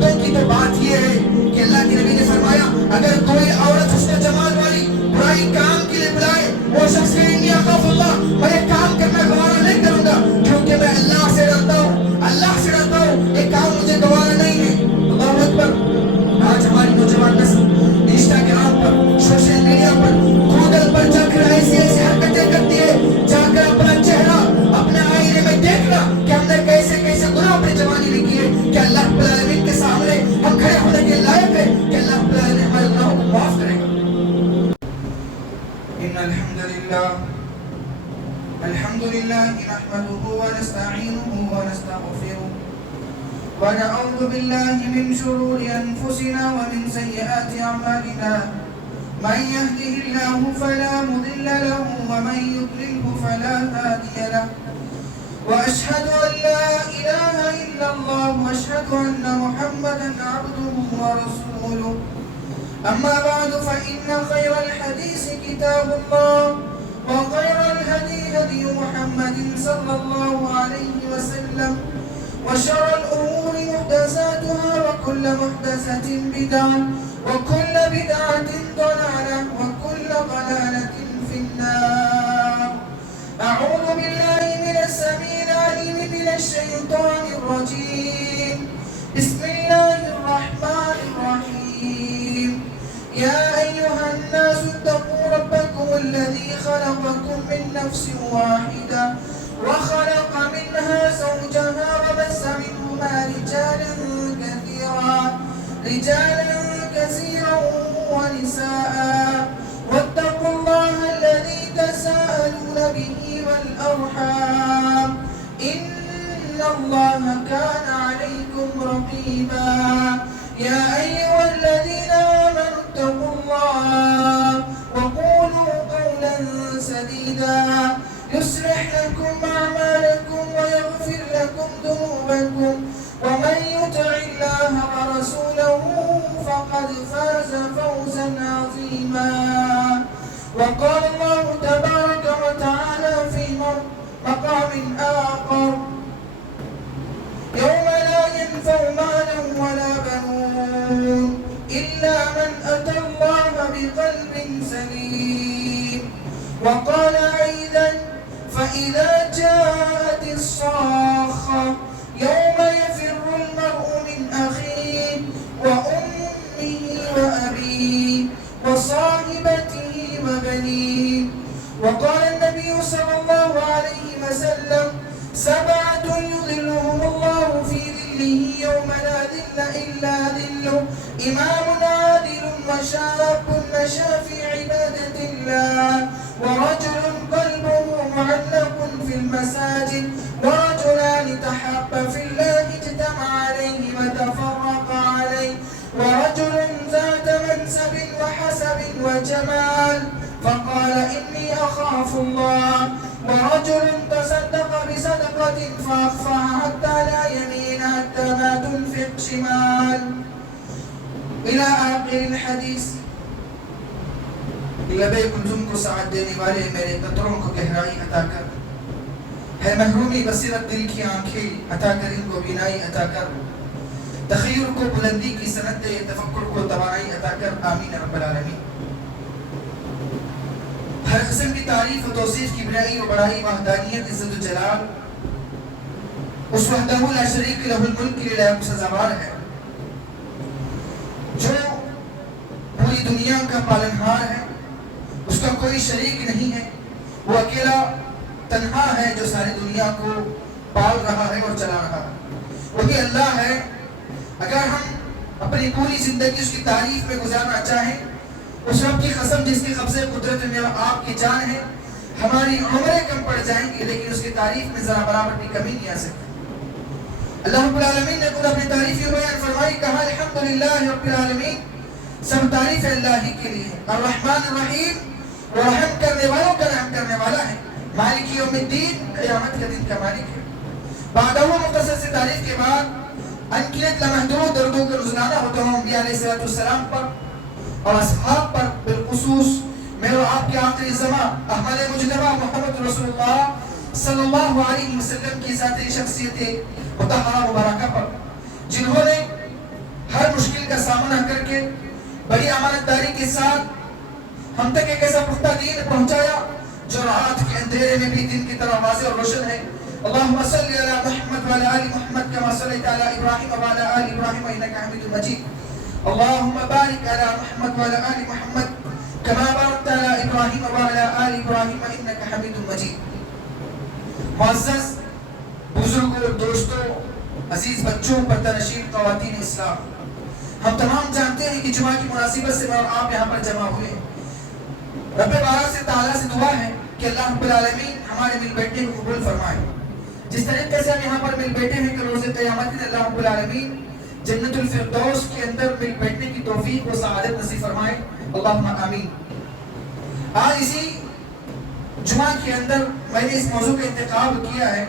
عورتوں کی تو بات یہ ہے کہ اللہ کے نبی نے فرمایا اگر کوئی عورت حسن جمال والی برائی کام کے لیے بلائے وہ شخص کہ انی اخاف اللہ، میں یہ کام کرنا گوارا نہیں کروں گا کیونکہ میں اللہ سے ڈرتا ہوں، اللہ سے ڈرتا ہوں، یہ کام مجھے گوارا نہیں ہے۔ اللہ اکبر۔ آج ہماری نوجوان نسل انسٹاگرام پر، سوشل میڈیا پر، گوگل پر جا کر ایسی ایسی حرکتیں کرتی ہے، جا کر اپنا چہرہ اپنے آئینے میں دیکھنا کہ ہم نے کیسے کیسے گناہ اپنی جوانی میں کیے کہ اللہ رب العالمین کے سامنے ہم کھڑے ہونے کے لائق ہے کہ اللہ رب العالمین ہمارے گناہوں کو معاف کرے گا۔ ان الحمد للہ نحمده ونستعینه ونستغفره ونعوذ بالله من شرور انفسنا ومن سیئات اعمالنا من يهده الله فلا مضل له ومن يضلله فلا هادي له وأشهد أن لا إله إلا الله وأشهد أن محمدا عبده ورسوله أما بعد فإن خير الحديث كتاب الله وخير الهدي هدي محمد صلى الله عليه وسلم وشر الأمور محدثاتها وكل محدثة بدعة وكل بدعة ضلالة وكل ضلالة في النار أعوذ بالله من السميع العليم من الشيطان الرجيم بسم الله الرحمن الرحيم يا أيها الناس اتقوا ربكم الذي خلقكم من نفس واحدة وخلق منها زوجها وبث منهما رجالا كثيرا ونساء واتقوا الله الذي تساءلون به والأرحام إن الله كان عليكم رقيبا يا أيها الذين آمنوا اتقوا الله وقولوا قولا سديدا يصلح لكم أعمالكم ويغفر لكم ذنوبكم ومن يطع الله ورسوله فقد فاز فوزا عظيما وقال الله تبارك وتعالى في مقام آخر يوم لا ينفع مال ولا بنون إلا من أتى الله بقلب سليم وقال أيضا فإذا جاءت الصاخة يوم يفر المرء من أخيه وأمه وأبيه وصاحبته وبنيه وقال النبي صلى الله عليه وسلم سبعة يظلهم الله في ظله يوم لا ظل إلا ظله إمام عادل وشاب نشا في عبادة الله ورجل قلبه معلق في المساجد ورجلان تحابا في الله اجتمع عليه وتفرق عليه ورجل ذات منسب وحسب وجمال فقال إني أخاف الله ورجل تصدق بصدقة فأخفاها حتى لا يمين حتى ما تنفق شمال إلى آخر الحديث۔ لبے گلزم کو سعادت دینے والے میرے قطروں کو گہرائی عطا کر، ہے محرومی بصیرت دل کی آنکھیں عطا کر، ان کو بینائی عطا کر، تخیل کو بلندی کی سند دے، تفکر کو توانائی عطا کر، آمین رب العالمین۔ ہر قسم کی تعریف و توصیف کی بڑائی و بڑائی وحدانیت عزت و جلال اس وحدہ لا شریک لہ الملک کے لیے لائق سزاوار ہے، جو پوری دنیا کا پالنہار ہے، اس کا کوئی شریک نہیں ہے، وہ اکیلا تنہا ہے جو ساری دنیا کو پال رہا ہے اور چلا رہا ہے، وہی اللہ ہے۔ اگر ہم اپنی پوری زندگی اس کی تعریف میں گزارنا چاہیں، اس رب کی قسم جس کی قبضے قدرت میں آپ کی جان ہے، ہماری عمریں کم پڑ جائیں گی لیکن اس کی تعریف میں ذرا برابر بھی کمی نہیں آ سکتی۔ اللہ رب العالمین نے خود اپنی تعریف یہ بیان فرمائی، کہا الحمدللہ رب العالمین، سب تعریف اللہ ہی کے لیے، الرحمن الرحیم، وہ رحم کرنے والوں کا رحم کرنے والا ہے، مالک یوم الدین، قیامت کا دن کا مالک ہے۔ بعد وہ مختصر سے تعریف کے بعد انگیت لمحدود دردوں کا رضوانہ ہوتا ہوں انبیاء علیہ السلام پر اور اصحاب پر، بالخصوص میرے اور آپ کے آخری زمان احمد مجتبی محمد رسول اللہ صلی اللہ علیہ وسلم کی ذاتی شخصیت مطہرہ مبارکہ پر، جنہوں نے بڑی امانت داری کے ساتھ ہم تک ایک ایسا پختہ دین پہنچایا جو رات کے اندھیرے میں بھی دن کی طرح واضح اور روشن ہے. اللهم صل على محمد وعلى آل محمد كما صليت على إبراهيم وعلى آل إبراهيم إنك حميد مجيد. اللهم بارك على محمد وعلى آل محمد كما باركت على إبراهيم وعلى آل إبراهيم إنك حميد مجيد. معزز بزرگوں، دوستوں، عزیز بچوں، پردہ نشین خواتین اسلام، ہم تمام جانتے ہیں کہ جمعہ کی مناسبت سے میں اور آپ یہاں پر جمع ہوئے ہیں. رب بارک سے تعالیٰ سے دعا ہے کہ اللہ رب العالمین ہمارے مل بیٹھنے کو قبول فرمائے. جس طریقے سے ہم یہاں پر مل بیٹھے ہیں کہ روز قیامت میں اللہ رب العالمین جنت الفردوس کے اندر مل بیٹھنے کی توفیق و سعادت نصیب فرمائے. اللہم آمین. آج اسی جمعہ کے اندر میں نے اس موضوع کا انتخاب کیا ہے،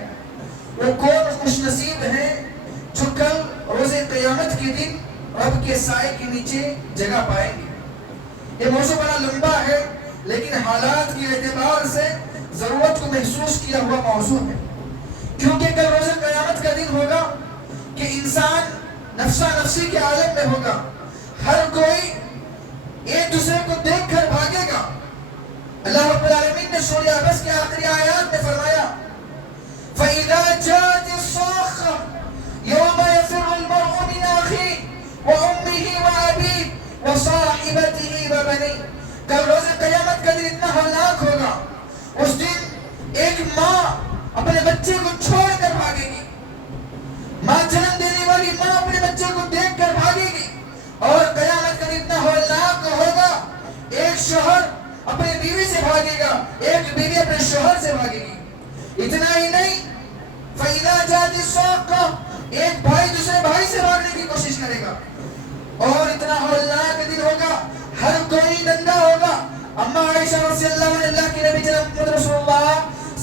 وہ کون خوش نصیب ہیں جو کل روز قیامت کے دن رب کے سائے کے نیچے جگہ پائیں گے. یہ موضوع بڑا لمبا ہے لیکن حالات کے اعتبار سے ضرورت کو محسوس کیا ہوا موضوع ہے، کیونکہ کل روز قیامت کا دن ہوگا کہ انسان نفسا نفسی کے عالم میں ہوگا. ہر کوئی ایک دوسرے کو دیکھ کر بھاگے گا. اللہ رب العالمین نے سورہ عبس کے آخری آیات میں فرمایا فَإِذَا جَاءَتِ الصَّاخَّةُ يَوْمَ يَفِرُّ الْمَرْءُ مِنْ أَخِيهِ وَأُمِّهِ وَأَبِيهِ وَصَاحِبَتِهِ وَبَنِيهِ. کل روز قیامت کا دن اتنا ہولناک ہوگا. اس دن ایک ماں اپنے بچے کو چھوڑ کر بھاگے گی. ماں جنم دینے والی ماں اپنے بچے کو دیکھ کر بھاگے گی. اور قیامت کا دن اتنا ہولناک ہوگا، ایک شوہر اپنے بیوی سے بھاگے گا، ایک بیوی اپنے شوہر سے بھاگے گی. اتنا ہی نہیں، فَإِذَا جَاءَتِ الصَّاخَّةُ ایک بھائی دوسرے بھائی سے بھاگنے کی کوشش کرے گا. اور اتنا ہولناک دن ہوگا، ہر کوئی ننگا ہوگا. اما عائشہ رضی اللہ عنہ اللہ کے نبی جناب محمد رسول اللہ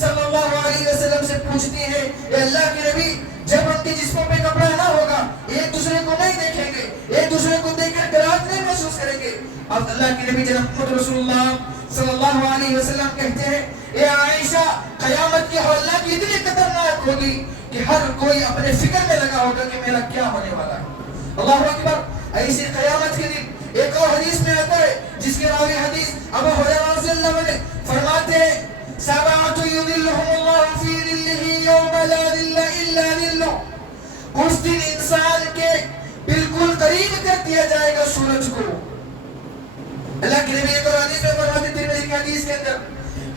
صلی اللہ علیہ وسلم سے پوچھتی ہے، اے اللہ کے نبی، جب ان کے جسموں پہ کپڑا نہ ہوگا، ایک دوسرے کو نہیں دیکھیں گے، ایک دوسرے کو دیکھ کر کراہت نہیں محسوس کریں گے، اب اللہ کے نبی جناب محمد رسول اللہ صلی اللہ علیہ وسلم کہتے ہیں، اے عائشہ، قیامت کی ہولناکی اتنی خطرناک ہوگی کہ ہر کوئی اپنے فکر میں لگا ہوگا کہ میرا کیا ہونے والا ہے. اللہ اکبر. ایسی قیامت کے دن ایک اور حدیث میں آتا ہے جس کے راوی حدیث ابو ہریرہ رضی اللہ عنہ فرماتے ہیں سبعۃ یظلھم اللہ فی ظلہ یوم لا ظل الا ظلہ. اس دن انسان کے بالکل قریب کر دیا جائے گا سورج کو. اللہ کے نبی ایک اور حدیث میں فرماتے ہیں ترمذی کی حدیث کے اندر،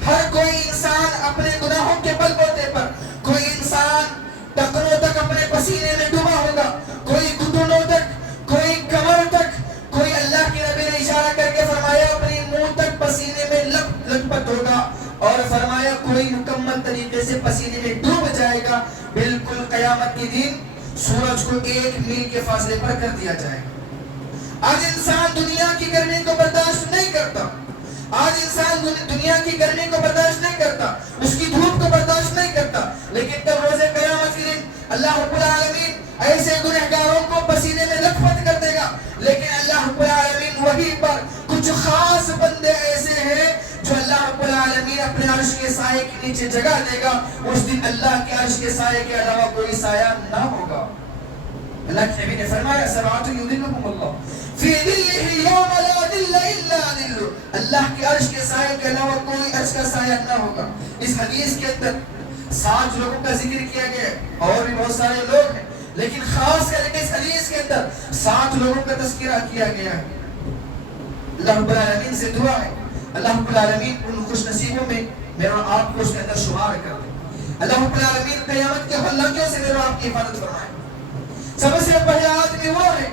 ہر کوئی انسان اپنے گناہوں کے بل بوتے پر، کوئی انسان ٹخنوں تک اپنے پسینے میں ڈوبا ہوگا، کوئی گھٹنوں تک، کوئی کمر تک، کوئی اللہ کے نبی نے اشارہ کر کے فرمایا اپنی منہ تک پسینے میں لپ پت ہوگا، اور فرمایا کوئی مکمل طریقے سے پسینے میں ڈوب جائے گا. بالکل قیامت کے دن سورج کو 1 میل کے فاصلے پر کر دیا جائے گا. آج انسان دنیا کی گرمی کو برداشت نہیں کرتا، آج انسان دنیا کی گرمی کو برداشت نہیں کرتا، اس کی دھوپ کو برداشت نہیں کرتا، لیکن کل روز قیامت کے دن اللہ رب العالمین ایسے گنہگاروں کو پسینے میں لکھپت کر دے گا. لیکن اللہ رب العالمین وہی پر کچھ خاص بندے ایسے ہیں جو اللہ رب العالمین اپنے عرش کے سائے کے نیچے جگہ دے گا. اس دن اللہ کے عرش کے سائے کے علاوہ کوئی سایہ نہ ہوگا. اللہ کے نبی نے فرمایا سبعۃ یظلھم اللہ فی ظلہ یوم لا ظل الا ظلہ. اللہ کے عرش کے سائے کے علاوہ کوئی عرش کا سایہ نہ ہوگا. اس حدیث کے اندر 7 لوگوں کا ذکر کیا گیا ہے، اور بھی بہت سارے لوگ ہیں، لیکن خاص کر کے اس حدیث کے اندر 7 لوگوں کا تذکرہ کیا گیا ہے. اللہ رب العالمین سے دعا ہے اللہ رب العالمین ان خوش نصیبوں میں میرا آپ کو اس کے اندر شمار کر دے. اللہ رب العالمین قیامت کے ہولناکیوں سے میرا آپ کی حفاظت فرمائے. سب سے پہلے آدمی وہ ہے،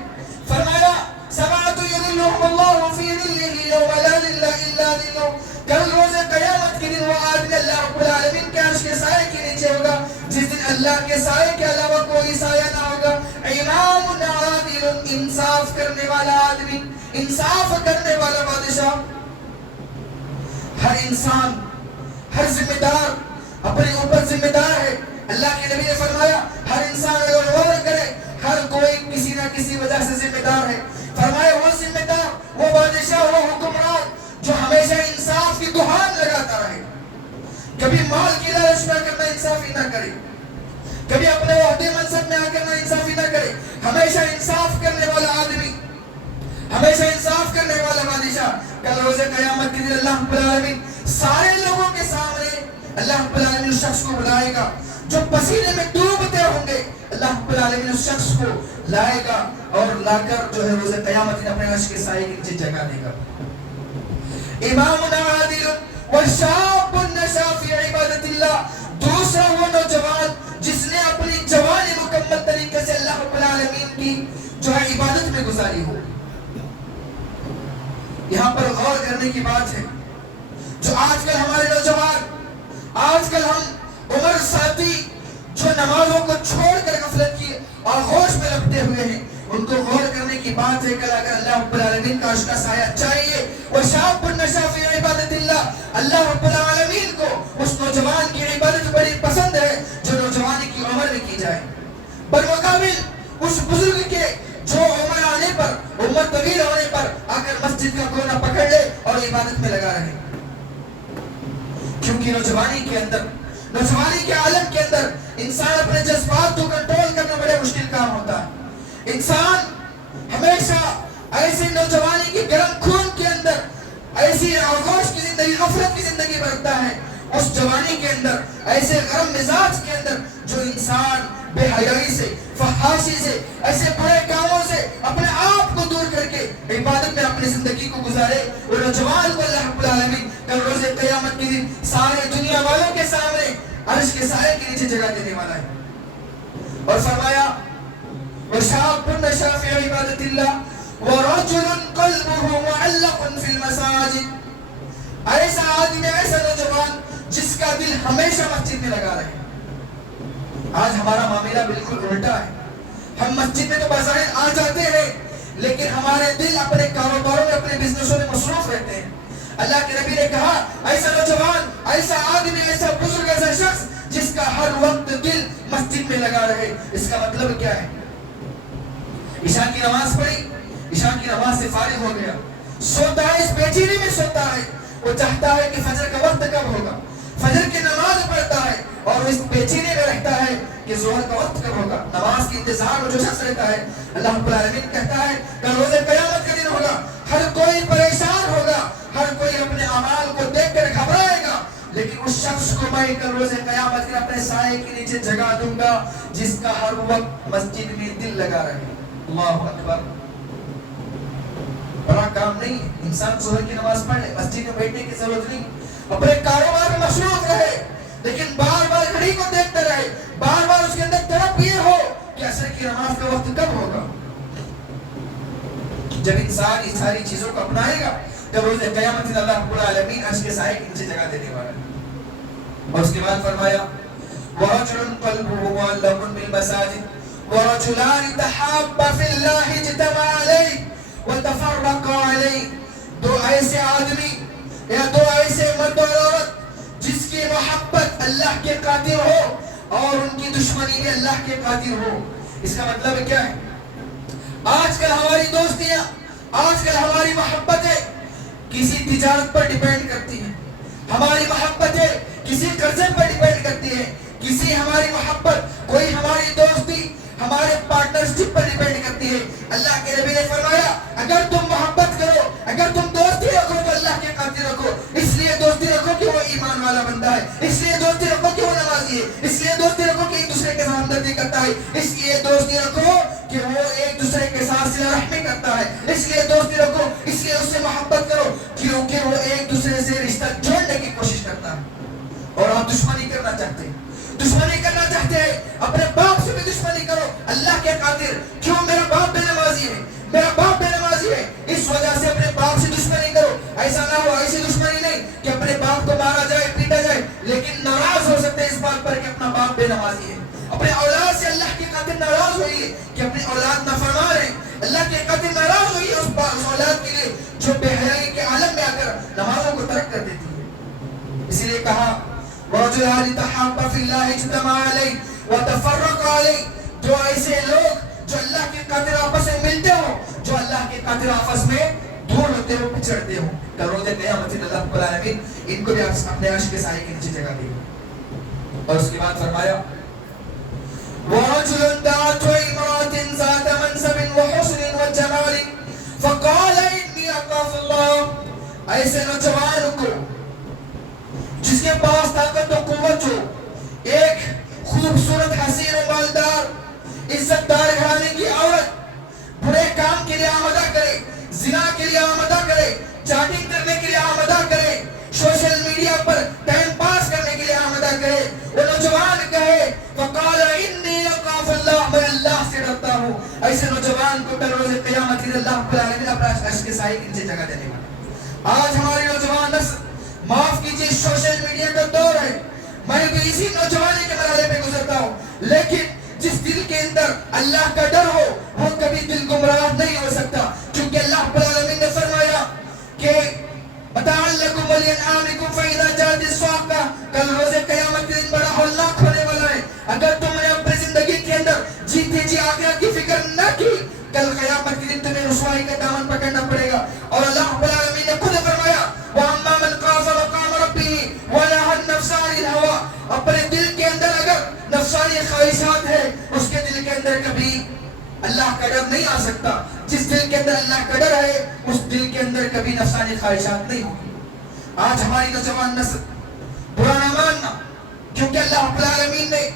فرمایا سبعۃ یظلھم اللہ فی ظلہ یوم لا ظل الا ظلہ. کل روز قیامت کے دن وہ آدمی اللہ رب العالمین کے عرش کے سائے کے نیچے ہوگا جس دن اللہ کے سائے کے علاوہ کوئی سایہ نہ ہوگا. امام عادل، انصاف کرنے والا آدمی، انصاف کرنے والا بادشاہ. ہر انسان، ہر ذمہ دار اپنے اوپر ذمہ دار ہے. اللہ کے نبی نے فرمایا ہر انسان اگر غور کرے ہر کوئی کسی نہ کسی وجہ سے ذمہ دار ہے. فرمایا وہ ذمہ دار، وہ بادشاہ، وہ حکمران جو ہمیشہ انصاف کی گہان لگاتا رہے، کبھی مال کی لالچ میں کرنا انصافی نہ کرے، کبھی اپنے عہدے منصب میں آ کر نہ انصافی نہ کرے. ہمیشہ انصاف کرنے والا آدمی، ہمیشہ انصاف کرنے کل روز قیامت کے دن اللہ رب العالمین سارے لوگوں کے سامنے اللہ رب العالمین اس شخص کو بلائے گا جو پسینے میں ڈوبتے ہوں گے. اللہ رب العالمین اس شخص کو لائے گا اور لا کر جو ہے روز قیامت اپنے عرش کے سائے کے نیچے جگہ دے گا. امام عادل وشاب نشا فی عبادت اللہ. دوسرا وہ نوجوان جس نے اپنی جوانی مکمل طریقے سے اللہ رب العالمین کی جو ہے عبادت میں گزاری ہو. یہاں پر غور کرنے کی بات ہے جو آج کل ہمارے نوجوان آج کل ہم عمر ساتھی جو نمازوں کو چھوڑ کر غفلت کی اور ہوش میں لپٹے ہوئے ہیں ان کو غور کرنے کی بات ہے کہ اگر اللہ رب العالمین کا عرش کا سایہ چاہیے وشاب نشا فی عبادت اللہ. اللہ رب العالمین کو اس نوجوان کی عبادت بڑی پسند ہے جو نوجوانی کی عمر میں کی جائے بالمقابل اس بزرگ کے جو عمر آنے پر عمر طویل ہونے پر آ کر مسجد کا کونا پکڑ لے اور عبادت میں لگا رہے. کیونکہ نوجوانی کے اندر نوجوانی کے عالم کے اندر انسان اپنے جذبات کو کنٹرول کرنا بڑے مشکل کام ہوتا ہے. انسان ہمیشہ ایسی نوجوانی کی گرم خون کے اندر ایسی آغوش کی زندگی غفلت کی زندگی برتتا ہے. اس جوانی کے اندر ایسے گرم مزاج کے اندر جو انسان بے حیائی سے فحاشی سے ایسے برے کاموں سے اپنے آپ کو دور کر کے عبادت میں اپنی زندگی کو گزارے اور نوجوان کو اللہ رب العالمین کل روز قیامت کے دن سارے دنیا والوں کے سامنے عرش کے سائے کے نیچے جگہ دینے والا ہے. اور فرمایا وشاب نشا فی عبادت اللہ ورجل قلبه معلق فی المساجد. ایسا آدمی ایسا نوجوان جس کا دل ہمیشہ مسجد میں لگا رہے. آج ہمارا معاملہ بالکل الٹا ہے. ہم مسجد میں تو بظاہر آ جاتے ہیں لیکن ہمارے دل اپنے کاروباروں میں اپنے بزنسوں میں مصروف رہتے ہیں. اللہ کے نبی نے کہا ایسا نوجوان ایسا آدمی ایسا بزرگ ایسا شخص جس کا ہر وقت دل مسجد میں لگا رہے. اس کا مطلب کیا ہے؟ عشاء کی نماز پڑھی, عشاء کی نماز سے فارغ ہو گیا, سوتا ہے, اس بے چینی میں سوتا ہے. وہ چاہتا ہے کہ فجر کا وقت کب ہوگا, فجر کی نماز پڑھتا ہے اور اس بے چینی میں رہتا ہے کہ ظہر کا وقت کب ہوگا. نماز کے انتظار میں جو شخص رہتا ہے اللہ رب العالمین کہتا ہے کل روز قیامت کا دن ہوگا, ہر کوئی پریشان ہوگا, ہر کوئی اپنے اعمال کو دیکھ کر گھبرائے گا, لیکن اس شخص کو میں کل روز قیامت کے اپنے سائے کے نیچے جگہ دوں گا جس کا ہر وقت مسجد میں دل لگا رہے. اللہ اکبر. بڑا کام نہیں انسان ظہر کی نماز پڑھ لے, مسجد میں بیٹھنے کی ضرورت نہیں, اپنے کاروبار میں مصروف رہے لیکن بار بار گھڑی کو دیکھتے رہے, بار بار اس کے اندر طرف یہ ہو کہ عصر کی نماز کا وقت کب ہوگا. جب انسان اس ساری چیزوں کو اپنائے گا تب روز قیامت اللہ رب العالمین عرش کے سائے کے نیچے جگہ دینے والا ہے. اور اس کے بعد فرمایا وَرَجُلٌ قَلْبُهُ مُعَلَّقٌ بِالْمَسَاجِدِ وَرَجُلَانِ تَحَابَّا فِي اللَّهِ اجْتَمَعَا عَلَيْهِ وَتَفَرَّقَا عَلَيْهِ. دو ایسے آدمی یا دو ایسے مرد اور عورت جس کی محبت اللہ کے قاتل ہو اور ان کی دشمنی بھی اللہ کے قاتل ہو. اس کا مطلب کیا ہے؟ آج کل ہماری دوستیاں, آج کل ہماری محبتیں کسی تجارت پر ڈیپینڈ کرتی ہیں, ہماری محبتیں کسی قرضے پر ڈیپینڈ کرتی ہیں, کسی ہماری محبت کوئی ہماری دوستی ہمارے پارٹنرشپ پر ڈیپینڈ کرتی ہے. اللہ کے نبی نے فرمایا اگر تم محبت کرو, اگر تم دوستی رکھو تو اللہ کے قاتل رکھو. اس لیے دوستی رکھو کہ وہ ایمان والا بندہ ہے, اس لیے دوستی رکھو کہ وہ نمازی ہے, اس لیے دوستی رکھو کہ ایک دوسرے کے ساتھ ہمدردی کرتا ہے, اس لیے دوستی رکھو کہ وہ ایک دوسرے کے ساتھ صلہ رحمی کرتا ہے, اس لیے دوستی رکھو, اس لیے اس سے محبت کرو کیونکہ وہ ایک دوسرے سے رشتہ جوڑنے کی کوشش کرتا ہے. اور آپ دشمنی کرنا چاہتے ہیں, دشمنی کرنا چاہتے ہیں, اپنے باپ سے بھی دشمنی کرو اللہ کے خاطر. کیوں؟ میرا باپ بے نمازی ہے, میرا باپ بے نمازی ہے, اس وجہ سے اپنے باپ سے دشمنی کرو. ایسا نہ ہو, ایسی دشمنی نہیں کہ اپنے باپ کو مارا جائے, پیٹا جائے, لیکن ناراض ہو سکتے ہیں اس بات پر کہ اپنا باپ بے نمازی ہے. اپنے اولاد سے اللہ کے خاطر ناراض ہوئیے کہ اپنی اولاد نافرمان ہے, اللہ کے خاطر ناراض ہوئیے اس اولاد کے لیے جو بے حیائی کے عالم میں آ کر نمازوں کو ترک کر دیتی ہے. اسی لیے کہا وَرَجُلَانِ تَحَابَّا فِي اللَّهِ اجْتَمَعَا عَلَيْهِ وَتَفَرَّقَا عَلَيْهِ. جو ایسے لوگ جو اللہ کے خاطر آپس میں ملتے ہوں, جو اللہ کے خاطر آپس میں دور ہوتے ہوں, پچھڑتے ہوں, کل روز قیامت اللہ رب العالمین ان کو بھی اپنے عرش کے سائے کے نیچے جگہ دے گا. اور اس کے بعد فرمایا وَرَجُلٌ دَعَتْهُ امْرَأَةٌ ذَاتَ مَنْصَبٍ وَحُسْنٍ وَجَمَالٍ فَقَالَ إِنِّي أَخَافُ اللَّهَ ایسے نوجوان کو جس کے پاس طاقت و قوت ہو، ایک خوبصورت حسین و مالدار عزت دار گھرانے کی عورت برے کام کے لیے آمادہ کرے، زنا کے لیے آمادہ کرے، چیٹنگ کرنے کے لیے آمادہ کرے، سوشل میڈیا پر ٹائم پاس کرنے کے لیے آمادہ کرے، وہ نوجوان کہے فقال انی اخاف اللہ، میں اللہ سے ڈرتا ہوں، ایسے نوجوان کو کل روز قیامت اللہ رب العالمین اپنا عرش کے سائے کے نیچے جگہ دینے والا۔ آج ہماری نوجوان نسل، معاف کیجیے سوشل میڈیا کا دور ہے، میں بھی اسی نوجوانی کے مرحلے پہ گزرتا ہوں، لیکن جس دل کے اندر اللہ کا ڈر ہو وہ کبھی دل گمراہ نہیں ہو سکتا، کیونکہ اللہ رب العالمین نے فرمایا کہ متاعا لکم ولانعامکم فاذا جاءت الصاخہ، کل روز قیامت کے دن بڑا ہولناک ہونے والا ہے۔ اگر تم نے اپنی زندگی کے اندر جیتے جی آخرت کی فکر نہ کی، کل قیامت کے دن تمہیں رسوائی کا دامن پکڑنا پڑے گا۔ اور اللہ رب العالمین نے خود فرمایا وَأَمَّا مَنْ خَافَ مَقَامَ رَبِّهِ وَنَهَى النَّفْسَ عَنِ الْهَوَىٰ، اپنے دل کے اندر اگر نفسانی خواہشات ہے، اس کے دل کے اندر کبھی اللہ کا ڈر نہیں آ سکتا۔ جس دل کے اندر اللہ کا ڈر ہے اس دل کے اندر کبھی نفسانی خواہشات نہیں ہوگی۔ آج ہماری نوجوان نسل برا نہ ماننا، کیونکہ اللہ رب العالمین نے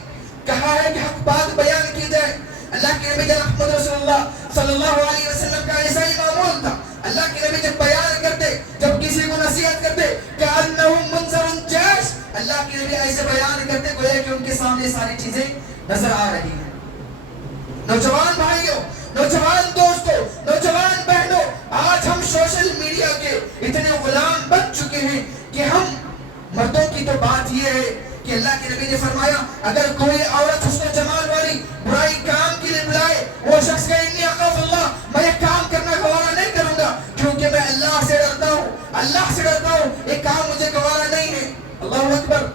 کہا ہے کہ حق بات بیان کی جائے۔ اللہ کے نبی جناب محمد رسول اللہ صلی اللہ علیہ وسلم کا ایسا ہی معمول تھا۔ اللہ کے نبی جب بیان کرتے، جب کسی کو نصیحت کرتے کہ انہم منظر جیش، اللہ کے نبی ایسے بیان کرتے گویا کہ ان کے سامنے ساری چیزیں نظر آ رہی ہیں۔ نوجوان بھائیوں، نوجوان دوستوں، نوجوان بہنوں، آج ہم سوشل میڈیا کے اتنے غلام بن چکے ہیں کہ ہم مردوں کی تو بات یہ ہے کہ اللہ کے نبی نے فرمایا اگر کوئی عورت حسن و جمال والی برائی کام کے لیے بلائے، وہ شخص کہ انی اخاف اللہ، میں یہ کام کرنا گوارا نہیں کروں گا کیونکہ میں اللہ سے ڈرتا ہوں، اللہ سے ڈرتا ہوں، یہ کام مجھے گوارا نہیں ہے۔ اللہ اکبر۔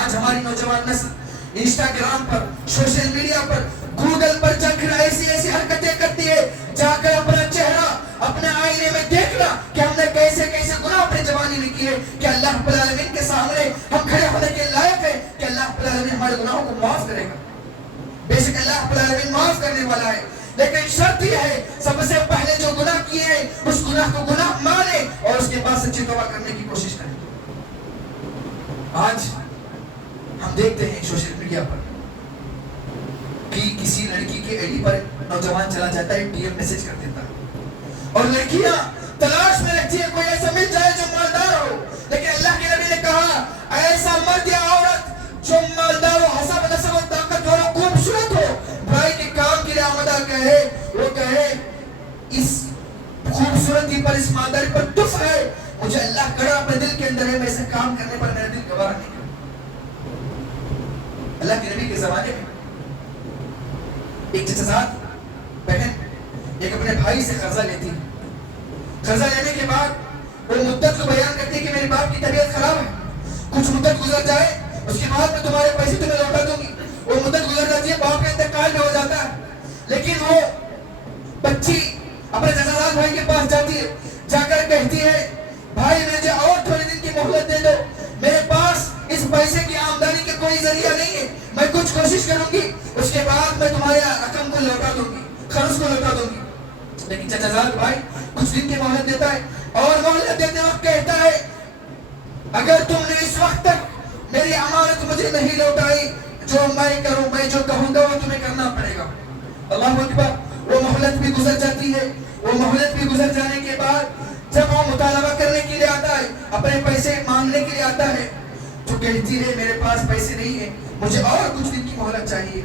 آج ہماری نوجوان نسل انسٹاگرام پر، سوشل میڈیا پر، گوگل پر جا کر ایسی ایسی حرکتیں کرتی ہے، جا کر اپنا چہرہ اپنے آئینے میں دیکھنا کہ ہم نے کیسے کیسے گناہ اپنی جوانی میں کیے، کہ اللہ رب العالمین کے سامنے ہم کھڑے ہونے کے لائق ہیں کہ اللہ رب العالمین ہمارے گناہوں کو معاف کرے گا۔ بے شک اللہ رب العالمین معاف کرنے والا ہے، لیکن شرط یہ ہے سب سے پہلے جو گناہ کیے ہیں اس گناہ کو گناہ مانے اور اس کے بعد سچی توبہ کرنے کی کوشش کریں۔ آج ہم دیکھتے ہیں سوشل میڈیا پر کہ کسی لڑکی کے ایڈی پر نوجوان چلا جاتا ہے، ڈی ایم میسج کر دیتا ہے، اور لڑکیاں تلاش میں رہتی ہے کوئی ایسا مل جائے جو مالدار ہو، لیکن اللہ کے نبی نے کہا ایسا مرد یا عورت جو مالدار ہو، حسب نسب و طاقت ہو، خوبصورت ہو، برائی کے کام کے لیے آمدہ کہے، وہ کہے اس خوبصورتی پر، اس مالداری پر دف ہے، مجھے اللہ کرا اپنے دل کے اندر ہے، میں اسے کام کرنے پر میرا دل گوارا نہیں کرتا۔ اللہ کے نبی کے زمانے میں ایک چچزاد بہن ایک اپنے بھائی سے قرضہ لیتی ہے، قرضہ لینے کے بعد وہ مدت کو بیان کرتی ہے کہ میرے باپ کی طبیعت خراب ہے، کچھ مدت گزر جائے اس کے بعد میں تمہارے پیسے تمہیں لوٹا دوں گی۔ وہ مدت گزر جاتی ہے، باپ کا انتقال بھی ہو جاتا ہے، لیکن وہ بچی اپنے چچزاد بھائی کے پاس جاتی ہے، جا کر کہتی ہے بھائی مجھے اور تھوڑے دن کی مہلت دے دو، میرے پاس اس پیسے کی آمدنی کا کوئی ذریعہ نہیں ہے، میں کچھ کوشش کروں گی، اس کے بعد میں تمہارے رقم کو لوٹا دوں گی، قرض کو لوٹا دوں گی۔ لیکن چچزاد بھائی کچھ دن کی مہلت دیتا ہے اور مہلت دیتے وقت کہتا ہے اگر تم نے اس وقت تک میری امانت مجھے نہیں لوٹائی، جو میں کروں، میں جو کہوں گا وہ تمہیں کرنا پڑے گا۔ اللہ اکبر۔ وہ مہلت بھی گزر جاتی ہے، وہ مہلت بھی گزر جانے کے بعد جب وہ مطالبہ کرنے کے لیے آتا ہے، اپنے پیسے مانگنے کے لیے آتا ہے، تو کہتی ہے میرے پاس پیسے نہیں ہیں، مجھے اور کچھ دن کی مہلت چاہیے۔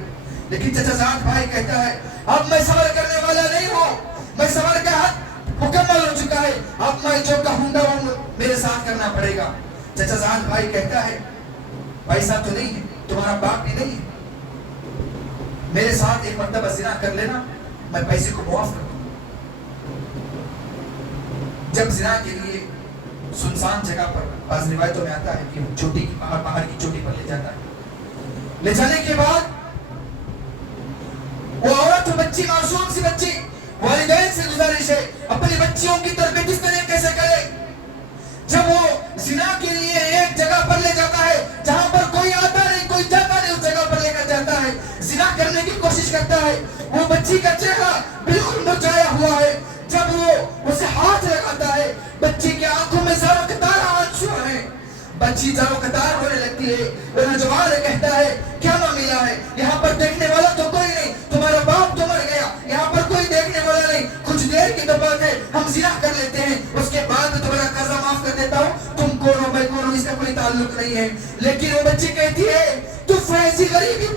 لیکن چچزاد بھائی کہتا ہے اب میں صبر کرنے والا نہیں ہوں، میں صبر کا حد مکمل ہو چکا ہے، اب میں جو کہوں گا وہ میرے ساتھ کرنا پڑے گا۔ چچزاد بھائی کہتا ہے پیسہ تو نہیں ہے، تمہارا باپ بھی نہیں ہے، میرے ساتھ ایک مرتبہ زنا کر لینا، میں پیسے کو معاف کر دوں۔ جب زنا کے لیے سنسان جگہ پر، بعض روایتوں میں آتا ہے کہ چوٹی کی پہاڑ کی چوٹی پر لے جاتا ہے، لے جانے کے بعد وہ عورت بچی، معصوم سی بچی، والدین سے گزارش ہے اپنی بچیوں کی تربیت اس طریقے سے کرے۔ جب وہ زنا کے لیے ایک جگہ پر لے جاتا ہے جہاں پر کوئی آتا نہیں، کوئی جاتا نہیں، اس جگہ پر لے کر جاتا ہے، زنا کرنے کی کوشش کرتا ہے، وہ بچی کا چہرہ بالکل مرجھایا ہوا ہے، جب وہ اسے ہاتھ لگاتا ہے، بچی کی آنکھوں میں میں زاروں قطار آنسو ہے، بچی زاروں قطار ہونے لگتی ہے، وہ نوجوان کہتا ہے کیا معاملہ ہے؟ یہاں پر دیکھنے والا تو کوئی نہیں، تمہارا باپ تو مر گیا، یہاں پر کوئی دیکھنے والا نہیں، کچھ دیر کی تو بات ہے، ہم زنا کر لیتے ہیں، اس کے بعد تمہارا قرضہ معاف کر دیتا ہوں، تم کون ہو میں کون ہوں اس کا کوئی تعلق نہیں ہے۔ لیکن وہ بچی کہتی ہے تو فیضی غریبی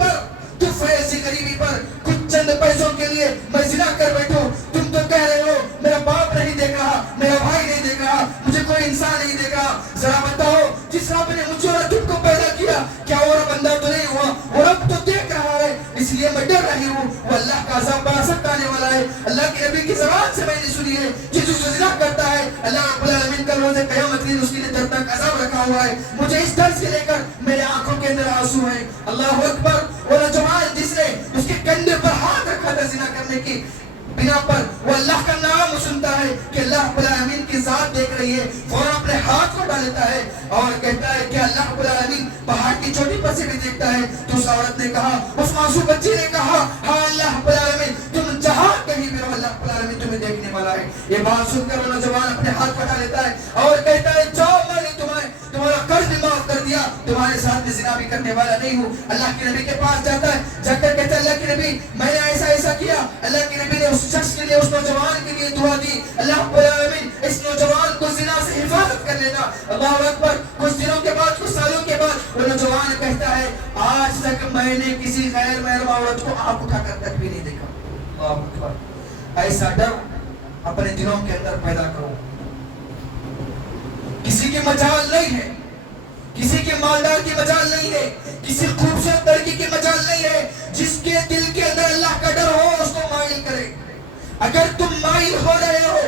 پر کچھ چند پیسوں کے لیے میں زنا کر بیٹھوں، تم تو کہہ رہے ہو میرا باپ نہیں دیکھ رہا، میرا بھائی نہیں دیکھ رہا، مجھے کوئی انسان نہیں دیکھ رہا، ذرا بتاؤ جس رب نے مجھے اور تم کو پیدا کیا کیا وہ بندہ تو نہیں ہوا؟ وہ رب تو دیکھ رہا ہے، اس لیے میں ڈر رہی ہوں، وہ اللہ کا عذاب بڑا سخت آنے والا ہے۔ اللہ کے نبی کی زبان سے میں نے سنی ہے کہ جو زنا کرتا ہے اللہ رب العالمین کا روز قیامت کے دن اس کے لیے دردناک عذاب رکھا ہوا ہے۔ مجھے اس درد سے لے کر میرے آنکھوں کے اندر آنسو ہیں۔ اللہ اکبر۔ وہ نوجوان جس نے اس کے کندھے پر ہاتھ رکھا تھا زنا کرنے کی بنا پر، وہ اللہ کا نام سنتا ہے کہ اللہ رب العالمین کی ذات دیکھ رہی ہے، فوراً اپنے ہاتھ کو ڈالتا ہے اور کہتا ہے کہ اللہ رب العالمین پہاڑ کی چوٹی پر سے بھی دیکھتا ہے۔ تو اس عورت نے کہا، اس معصوم بچی نے کہا، ہاں اللہ رب العالمین تم جہاں کہیں بھی رہو اللہ رب العالمین تمہیں دیکھنے والا ہے۔ یہ بات سن کر وہ نوجوان اپنے ہاتھ اٹھا لیتا ہے اور کہتا ہے جاؤ، میں نے تمہارا قرض بھی معاف کر دیا، تمہارے ساتھ میں زنا بھی کرنے والا نہیں ہوں۔ اللہ کے نبی کے پاس جاتا ہے، جا کر کہتا ہے اللہ کے نبی میں نے ایسا کیا۔ اللہ کے نبی نے اس شخص کے لیے، اس نوجوان کے لیے دعا دی، اللہ رب العالمین اس نوجوان کو زنا سے حفاظت کر لینا۔ اللہ اکبر۔ کچھ دنوں کے بعد، کچھ سالوں کے بعد وہ نوجوان کہتا ہے آج تک میں نے کسی غیر محرم عورت کو آنکھ اٹھا کر تک بھی نہیں دیکھا۔ اللہ اکبر۔ ایسا ڈر اپنے دلوں کے اندر پیدا کرو۔ کسی کی مجال نہیں ہے، کسی کے مالدار کی مجال نہیں ہے، کسی خوبصورت لڑکی کی مجال نہیں ہے، جس کے دل کے اندر اللہ کا ڈر ہو اس کو مائل کرے۔ اگر تم مائل ہو رہے ہو،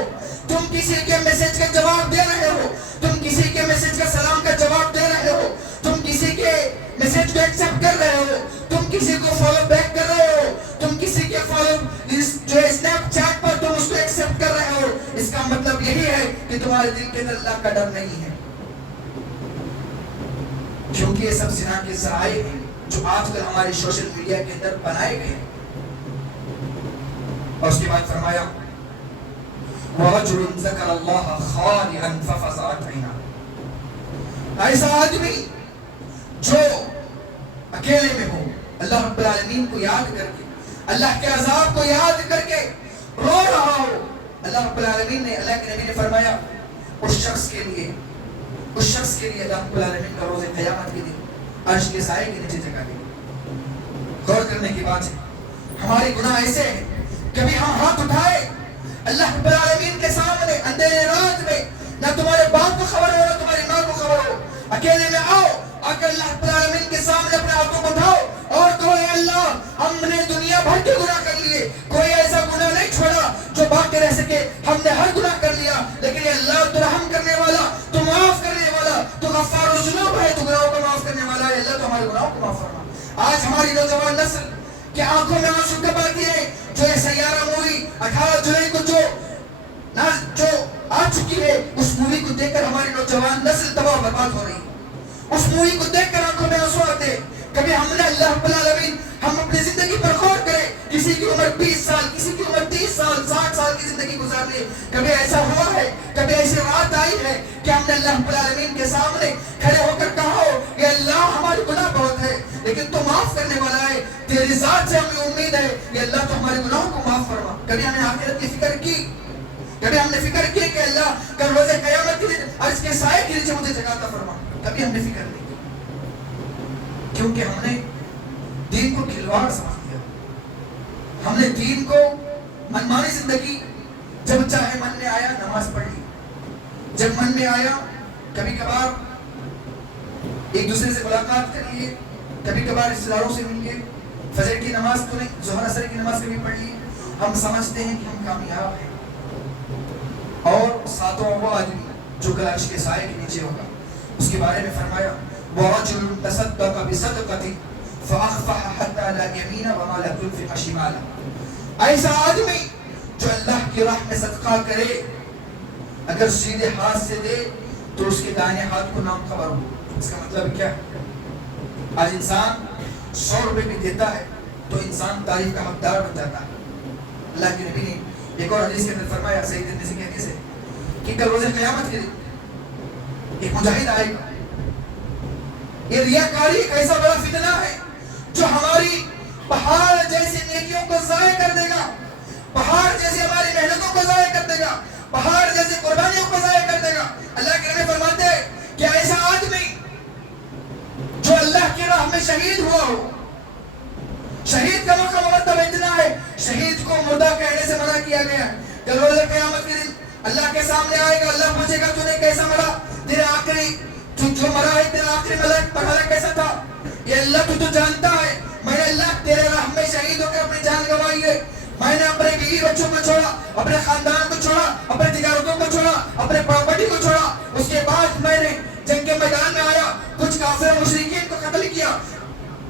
تم کسی کے میسج کا جواب دے رہے ہو، تم کسی کے میسج کا سلام کا جواب دے رہے ہو، تم کسی کے میسج کو ایکسپٹ کر رہے ہو، تم کسی کو فالو بیک کر رہے ہو، تم کسی کے فالو جو اسنیپ چیٹ پر تم اس کو ایکسپٹ کر رہے ہو، اس کا مطلب یہی ہے کہ تمہارے دل کے اندر اللہ کا ڈر نہیں ہے۔ کیونکہ یہ سب زنا کے ذرائع ہیں جو آج کل ہمارے سوشل میڈیا کے اندر بنائے گئے ہیں۔ اور اس کے بعد فرمایا وَرَجُلٌ ذَكَرَ اللَّهَ خَالِعًا فَفَزَعَتْ عَيْنَاهُ۔ ایسا آدمی جو اکیلے میں ہو، اللہ رب العالمین کو یاد کر کے، اللہ کے عذاب کو یاد کر کے رو رہا ہو، اللہ رب العالمین نے، اللہ کے نبی نے فرمایا اس شخص کے لیے اللہ رب العالمین کا روز قیامت کے دن عرش کے سائے کے نیچے جگہ دے گا۔ غور کرنے کی بات ہے، ہمارے گناہ ایسے ہیں، کبھی ہم ہاتھ اٹھائے اللہ رب العالمین کے سامنے اندھیرے رات میں، نہ تمہارے باپ کو خبر ہو نہ تمہاری ماں کو خبر ہو، اکیلے میں آؤ، آ کر اللہ رب العالمین کے سامنے اپنے ہاتھوں کو اٹھاؤ اور کہو اے اللہ ہم نے دنیا بھر کے گناہ کر لیے، کوئی ایسا گناہ نہیں چھوڑا جو باقی رہ سکے، ہم نے ہر گناہ کر لیا، لیکن اے اللہ تو رحم کرنے والا، تو معاف کرنے والا، تو غفار الذنوب ہے، تو گناہوں کو معاف کرنے والا ہے، اللہ تو ہمارے گناہوں کو معاف فرما۔ آج ہماری نوجوان نسل کے آنکھوں میں آنسو کب آتی ہے؟ جو یہ سیارہ مووی 18 جولائی کو جو آ چکی ہے، اس مووی کو دیکھ کر ہماری نوجوان نسل تباہ و برباد ہو رہی ہے۔ اس مووی کو دیکھ کر آنکھوں میں آنسو آتے۔ کبھی ہم نے اللہ رب العالمین ہم اپنی زندگی پر غور کریں، کسی کی عمر 20 سال، کسی کی عمر 30 سال، 60 سال کی زندگی گزار لی، کبھی ایسا ہوا ہے، کبھی ایسی رات آئی ہے کہ ہم نے اللہ رب العالمین کے سامنے کھڑے ہو کر کہا ہو کہ اللہ ہمارے گناہ بہت ہے لیکن تو معاف کرنے والا ہے، تیری ذات سے ہمیں امید ہے کہ اللہ تو ہمارے گناہوں کو معاف فرما۔ کبھی ہم نے آخرت کی فکر کی، کبھی ہم نے فکر کی کہ اللہ کل روز قیامت کے دن عرش کے سائے کے نیچے مجھے جگہ عطا فرما، کبھی ہم نے فکر نہیں کی، کیونکہ ہم نے دین کو کھلواڑ سمجھ دیا، ہم نے دین کو منمانی زندگی، جب چاہے من میں آیا نماز پڑھ لی، جب من میں آیا کبھی کبھار ایک دوسرے سے ملاقات کر لیے، کبھی کبھار رشتہ داروں سے مل لیے، فجر کی نماز تو نہیں، ظہر اثر کی نماز کبھی پڑھ لی، ہم سمجھتے ہیں کہ ہم کامیاب ہیں۔ اور ساتوں وہ آدمی جو کل عرش کے سائے کے نیچے ہوگا، اس کے بارے میں فرمایا وَرَجُلٌ تَصَدَّقَ بِصَدْقَةٍ فَأَخْفَاهَا حَتَّى لَا يَمِينَ وَمَا لَا تُنْفِقَ شِمَالَهُ۔ ایسا آدمی جو اللہ کی راہ میں صدقہ کرے، اگر سیدھے ہاتھ سے دے تو اس کے دائیں ہاتھ کو نام خبر ہو۔ اس کا مطلب کیا ہے؟ آج انسان 100 روپے بھی دیتا ہے تو انسان تعریف کا حقدار بن جاتا ہے۔ اللہ کے نبی نے ایک اور حدیث کے اندر فرمایا، صحیح ترمذی کی حدیث ہے، کہ کل روز قیامت کے دن ایک مجاہد آئے گا. یہ ریاکاری ایک ایسا بڑا فتنہ ہے جو ہماری پہاڑ جیسی نیکیوں کو ضائع کر دے گا, پہاڑ جیسی ہماری محنتوں کو ضائع کر دے گا, پہاڑ جیسی قربانیوں کو ضائع کر دے گا. اللہ کے نبی فرماتے ہیں کہ ایسا آدمی جو اللہ کی راہ میں شہید ہوا ہو, شہید کا مرتبہ اتنا ہے, شہید کو مردہ کہنے سے منع کیا گیا ہے. کہ روز قیامت کے دن اللہ کے سامنے آئے گا, اللہ پوچھے گا تو نے کیسا مرا, تیرا آخری جو مرا ہے تیرا آخری مرحلہ کیسا تھا. یہ اللہ تو جانتا ہے, میں نے اللہ تیرے راہ میں شہید ہو کے اپنی جان گنوائی ہے, میں نے اپنے بیوی بچوں کو چھوڑا, اپنے خاندان کو چھوڑا, اپنے تجارتوں کو چھوڑا, اپنے پراپرٹی کو چھوڑا. اس کے بعد میں نے جنگ کے میدان میں آیا, کچھ کافر مشرکین کو قتل کیا,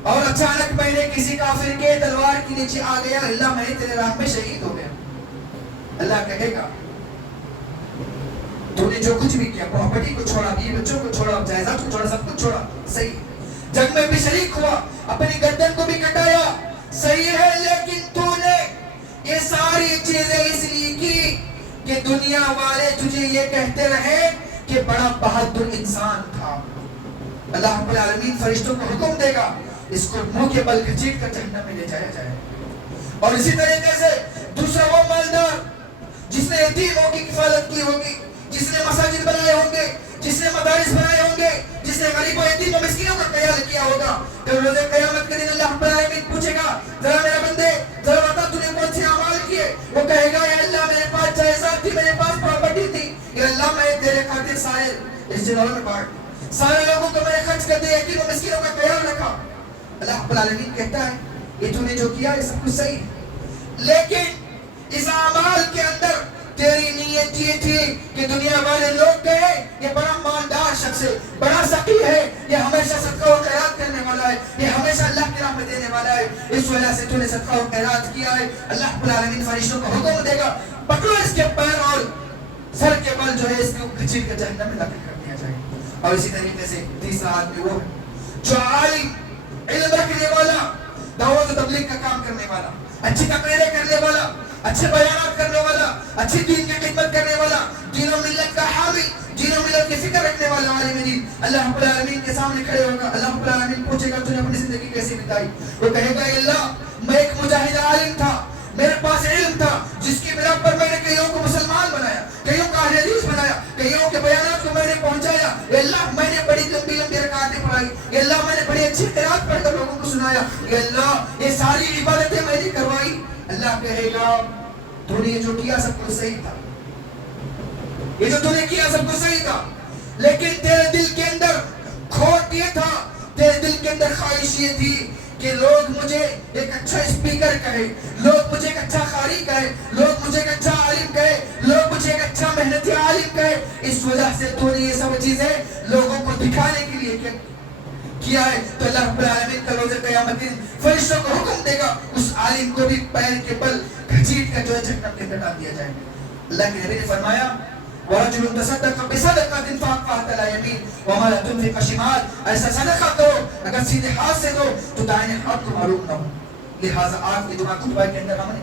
اور اچانک میں نے کسی کافر کے تلوار کے نیچے آ گیا, اللہ میں تیرے راہ میں شہید ہو گیا. اللہ کہے گا تو نے جو کچھ بھی کیا, پراپرٹی کو چھوڑا, بیوی بچوں کو چھوڑا, جائیداد کو چھوڑا, سب کچھ چھوڑا, صحیح. جنگ میں بھی شریک ہوا, اپنی گردن کو بھی کٹایا, صحیح ہے. لیکن تو نے یہ ساری چیزیں اس لیے کی کہ دنیا والے تجھے یہ کہتے رہے کہ بڑا بہادر انسان تھا. اللہ رب العالمین فرشتوں کو حکم دے گا اس کو منہ کے بل گھسیٹ کر جہنم میں لے جایا جائے. اور اسی طریقے سے دوسرا وہ مالدار جس نے یتیموں کی کفالت کی ہوگی, جس نے مساجد بنائے ہوں گے, جس نے مدارس بنائے ہوں گے, جس نے غریبوں یتیموں مسکینوں کا خیال کیا ہوگا, تو روز قیامت کے دن اللہ رب العالمین پوچھے گا ذرا میرے بندے ذرا بتا تو نے کون سے اعمال کیے. وہ کہے گا یا اللہ میرے پاس جائیداد تھی, میرے پاس پراپرٹی تھی, یا اللہ میں تیرے خاطر سارے رشتے داروں میں بانٹ, سارے لوگوں کو میں نے خرچ کر دیا, یتیموں مسکینوں کا خیال رکھا. اللہ رب العالمین کہتا ہے یہ تو نے جو کیا یہ سب کچھ صحیح ہے, لیکن اس اعمال کے اندر تیری نیت یہ تھی کہ دنیا والے لوگ کہے یہ بڑا مالدار شخص ہے, بڑا سخی ہے, یہ ہمیشہ صدقہ و خیرات کرنے والا ہے, یہ ہمیشہ اللہ کی راہ میں دینے والا ہے, اس وجہ سے تو نے صدقہ و خیرات کیا ہے. اللہ رب العالمین فرشتوں کو حکم دے گا پکڑو اس کے پیر اور سر کے بل جو ہے اس کو گھسیٹ کر جہنم میں داخل کر دیا جائے. اور اسی طریقے سے تیسرا آدمی وہ جو عالم, علم رکھنے والا, دعوت و تبلیغ کا کام کرنے والا, اچھی تقریریں کرنے والا, اچھے بیانات کرنے والا, اچھی دین کی خدمت کرنے والا, دین و ملت کا حامی, دین و ملت کی فکر رکھنے والا عالم دین. اللہ رب العالمین کے سامنے کھڑے ہوگا, اللہ رب العالمین پوچھے گا تو نے اپنی زندگی کیسے بتائی. وہ کہے گا اللہ میں ایک مجاہد عالم تھا, میرے پاس علم تھا جس کی بنا پر میں نے کئیوں کو مسلمان بنایا, کئیوں کا اہل حدیث بنایا, کئیوں کے بیانات کو میں نے پہنچایا. اللہ میں نے بڑی لمبی لمبی رکعتیں پڑھائی, اللہ میں نے بڑی اچھی قرات پڑھ کر لوگوں کو سنایا, اللہ یہ ساری عبادتیں میں نے کروائی. اللہ کہے گا تو نے یہ جو کیا سب کچھ صحیح تھا, یہ جو تو نے کیا سب کچھ صحیح تھا, لیکن تیرے دل کے اندر کھوٹ یہ تھا, تیرے دل کے اندر خواہش یہ تھی کہ لوگ مجھے ایک اچھا اسپیکر کہے, لوگ مجھے ایک اچھا قاری کہے, لوگ مجھے ایک اچھا عالم کہے, لوگ مجھے ایک اچھا محنتی عالم کہے. اس وجہ سے تو نے یہ سب چیزیں لوگوں کو دکھانے کے لیے کیا ہے. تو اللہ رب العالمین کا روز قیامت دن فرشتوں کو حکم دے گا اس عالم کو بھی پیر کے بل گھسیٹ کر جو ہے جہنم کے اندر ڈال دیا جائے. اللہ کے نبی نے فرمایا وَرَجُلٌ تَصَدَّقَ بِصَدَقَةٍ فَأَخْفَاهَا عَلَىٰ يَمِينِهِ وَمَا لَا تُنْفِقَ شِمَالُ, ایسا صدقہ کرو اگر سیدھے ہاتھ سے دو تو دائیں ہاتھ کو معلوم نہ ہو. لہٰذا آج کے جمعہ خطبہ کے اندر ہم نے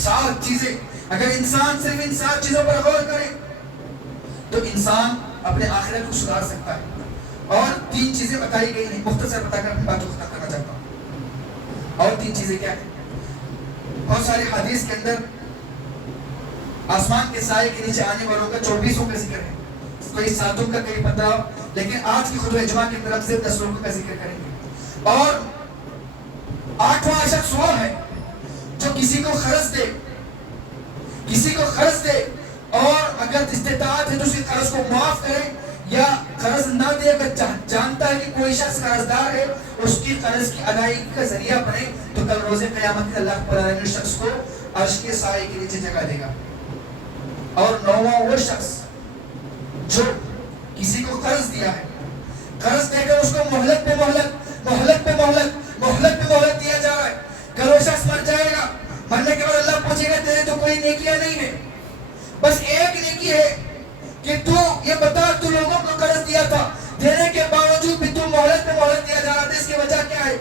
7 چیزیں, اگر انسان صرف ان 7 چیزوں پر غور کرے تو انسان اپنے آخرت کو سدھار سکتا ہے. اور 3 چیزیں بتائی گئی ہیں, مختصر بتا کر اپنی بات کو ختم کرنا چاہتا ہوں. اور 3 چیزیں کیا ہیں؟ بہت ساری حدیث کے اندر آسمان کے سائے کے نیچے آنے والوں کا 24 کا ذکر ہے, کوئی 7 کا, کوئی 15, لیکن آج کی خطبہ جمعہ کی طرف سے 10 لوگوں کا ذکر کریں گے. اور 8واں شخص وہ ہے جو کسی کو قرض دے, کسی کو قرض دے اور اگر استطاعت ہے تو اس کے قرض کو معاف کرے, یا قرض نہ دے اگر جانتا ہے کہ کوئی شخص قرضدار ہے اس کی قرض کی ادائیگی کا ذریعہ بنے, تو کل روز قیامت کے اللہ تعالیٰ نے شخص کو عرش کے سائے کے نیچے جگہ دے گا. اور 9واں وہ شخص جو کسی کو قرض دیا ہے, قرض دے کر اس کو مہلت پہ مہلت, مہلت پہ مہلت, مہلت پہ مہلت دیا جا رہا ہے. کل وہ شخص مر جائے گا, مرنے کے بعد اللہ پوچھے گا تیرے تو کوئی نیکیاں نہیں ہے, بس ایک نیکی ہے کہ تو یہ بتا تو لوگوں کو قرض دیا تھا, دینے کے باوجود بھی تو مہلت پہ مہلت دیا جا رہا تھا, اس کی وجہ کیا ہے؟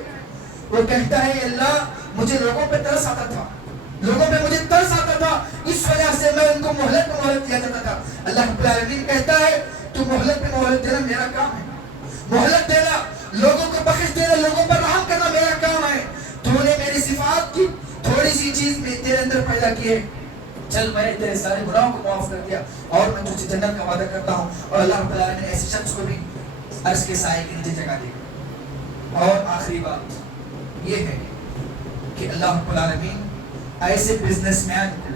وہ کہتا ہے اللہ مجھے لوگوں پہ ترس آتا تھا, لوگوں پہ مجھے ترس آتا تھا, اس وجہ سے میں ان کو مہلت پہ مہلت دیا جاتا تھا. اللہ رب العالمین کہتا ہے تو مہلت پہ مہلت دینا میرا کام ہے، مہلت دینا، لوگوں کو بخش دینا، لوگوں پر رحم کرنا میرا کام ہے. تو نے میری صفات کی تھوڑی سی چیز میں تیرے اندر پیدا کی ہے، چل میں تیرے سارے گناہوں کو معاف کر دیا اور میں تجھے جنت کا وعدہ کرتا ہوں. اور اللہ رب العالمین ایسے شخص کو بھی عرش کے سائے کے نیچے جگہ دے گا. اور آخری بات یہ ہے کہ اللہ رب العالمین ایسے بزنس مین کو،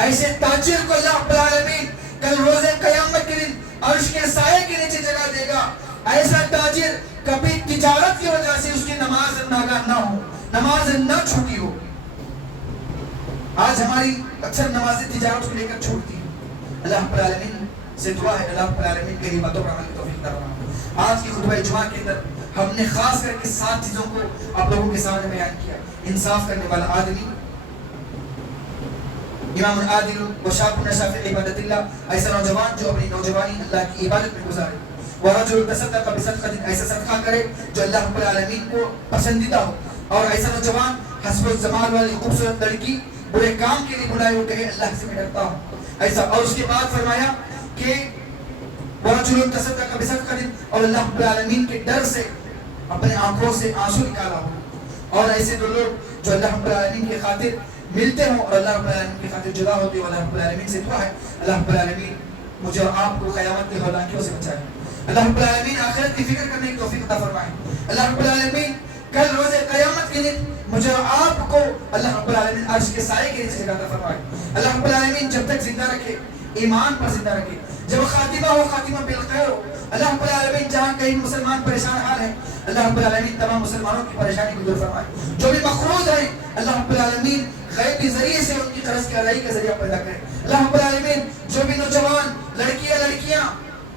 ایسے تاجر کو اللہ رب العالمین کل روز قیامت کے دن عرش کے سائے کے نیچے جگہ دے گا. ایسا تاجر کبھی تجارت کی وجہ سے اس کی نماز ناگاہ نہ ہو، نماز نہ چھوٹی ہو. آج ہماری اکثر نمازیں تجارت کو لے کر چھوٹتی ہیں. اللہ رب العالمین سے دعا ہے اللہ رب العالمین کے ہی باتوں پر عمل کی توفیق عطا فرمائے. آج کی خطبہ جمعہ کے اندر ہم نے خاص کر کے 7 چیزوں کو آپ لوگوں کے سامنے بیان کیا. انصاف کرنے والا آدمی، امام العادل و شاب نشا فی عبادت اللہ، ایسا نوجوان جو اپنی نوجوانی اللہ کی عبادت میں گزارے. ورجل تصدق بصدقۃ، ایسا صدقہ کرے جو اللہ رب العالمین کو پسندیدہ ہو. اور ایسا نوجوان حسب الجمال والی خوبصورت لڑکی برے کام کے لیے بلائے وہ کہے اللہ سے میں ڈرتا ہوں. ایسا. اور اس کے بعد فرمایا کہ ورجل تصدق بصدقۃ، اور اللہ رب العالمین کے ڈر سے اپنے آنکھوں سے آنسو نکالا ہو. اور ایسے دو لوگ جو اللہ رب العالمین کی خاطر ملتے ہوں اور اللہ رب العالمین کی خاطر جدا ہوتے ہوں. اللہ رب العالمین سے دعا ہے اللہ رب العالمین مجھے اور آپ کو قیامت کی ہولناکیوں سے بچائے. اللہ رب العالمین آخرت کی فکر کرنے کی توفیق عطا فرمائے. اللہ رب العالمین کل روز قیامت کے دن مجھے اور آپ کو اللہ رب العالمین عرش کے سائے کے نیچے جگہ عطا فرمائے. اللہ رب العالمین جب تک زندہ رکھے ایمان پر زندہ رکھے، جب خاتمہ ہو خاتمہ بالخیر ہو. اللہ رب العالمین جہاں کہیں مسلمان پریشان حال ہیں اللہ رب العالمین تمام مسلمانوں کی پریشانی کو دور فرمائے. جو بھی مقروض ہیں اللہ رب العالمین غیبی ذریعے سے ان کی قرض کی ادائیگی کا ذریعہ پیدا کرے. اللہ رب العالمین جو بھی نوجوان لڑکیاں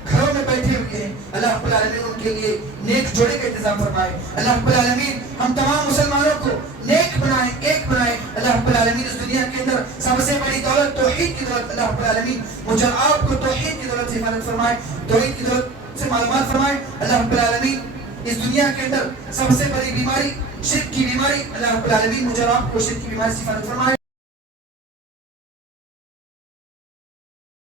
گھروں میں بیٹھے ہوئے ہیں اللہ رب العالمین ان کے لیے نیک جوڑے کا انتظام فرمائے. اللہ رب العالمین ہم تمام مسلمانوں کو نیک بنائے، ایک بنائے. اللہ رب العالمین اس دنیا کے اندر سب سے بڑی دولت توحید کی دولت، اللہ رب العالمین مجھے آپ کو توحید کی دولت سے حفاظت فرمائے، توحید کی دولت سے معلومات فرمائے. اللہ رب العالمین اس دنیا کے اندر سب سے بڑی بیماری شرک کی بیماری، اللہ رب العالمین مجھے آپ کو شرک کی بیماری سے حفاظت فرمائے.